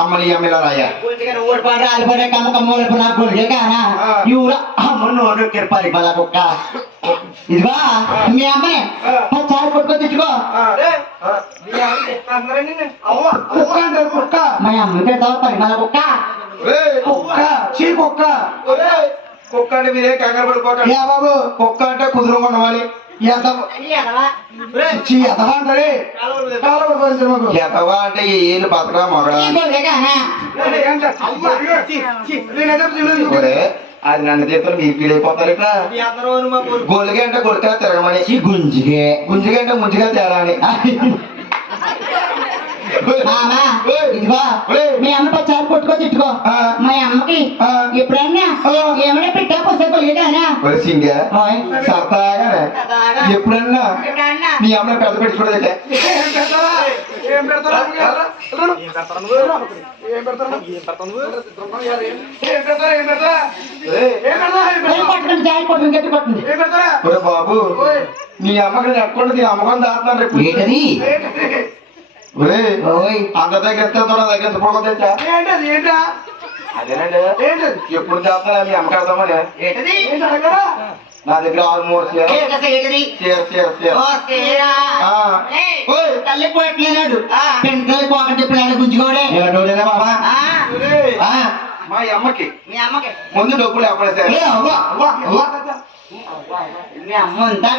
అమ్మని అమ్మలా రాయ ఓడిపోయి రాలిపోయి కమ్మ కమ్మోలు నాకు కొడుకే కానా ఇవ్వరా అమ్మ నోడు కిరపాలి బలా కుక్క ఇదిగో మీ అమ్మని చారు కొట్టుకొని తెచ్చుకో కుక్క మా అమ్మ పెడతావు పరిమళ కుక్క కుక్క చీ కుక్క కుక్క అంటే మీరే కంగారు పడిపోకండి బాబు కుక్క అంటే కుదురు కొనవాలి ఎదవా అంటే ఏళ్ళు బతకరా మగడా అది నన్ను చేతులు మీ ఫీల్ అయిపోతారు ఇక్కడ గొల్లిగా అంటే కొడుకా తిరగమని గుంజిగే గుంజిగా అంటే ముంజిగా తేడా అని ఇదిగో మీ అమ్మ చారు కొట్టుకో తిట్టుకో మా అమ్మకి ఎప్పుడన్నా ఏమైనా పెట్టా పుస్తకానా సరదాగానే ఎప్పుడన్నా మీ అమ్మని పెద్ద పెట్టుకోలేదే బాబు మీ అమ్మకి నెట్టుకుంటే నీ అమ్మకం దాటున్నాను అంత దగ్గర దగ్గర పోగొట్టా అదేనండి ఎప్పుడు చేస్తానా మీ అమ్మకి వెళ్దామని నా దగ్గర ఆల్మోస్ట్ తల్లి పోయట్లేనాడు పెంటలు పోకంటే ఇప్పుడు ఆయన గుంజుకోడే బాబా మా అమ్మకి మీ అమ్మకి ముందు డబ్బులు ఎప్పుడైతే మీ అమ్మ అంతా